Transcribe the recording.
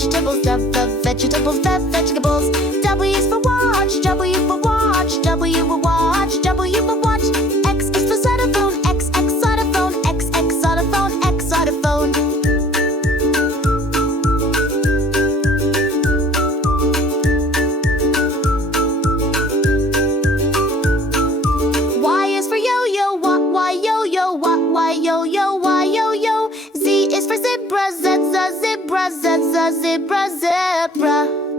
vegetables, vegetables, vegetables. W is for watch, W for watch, W for watch, W for watch. X is for xylophone, X xylophone, X xylophone, X xylophone. Y is for yo-yo, Y yo-yo, Y yo-yo, Y yo-yo. Z is for zebra, Z zebra, Z zebra, zebra.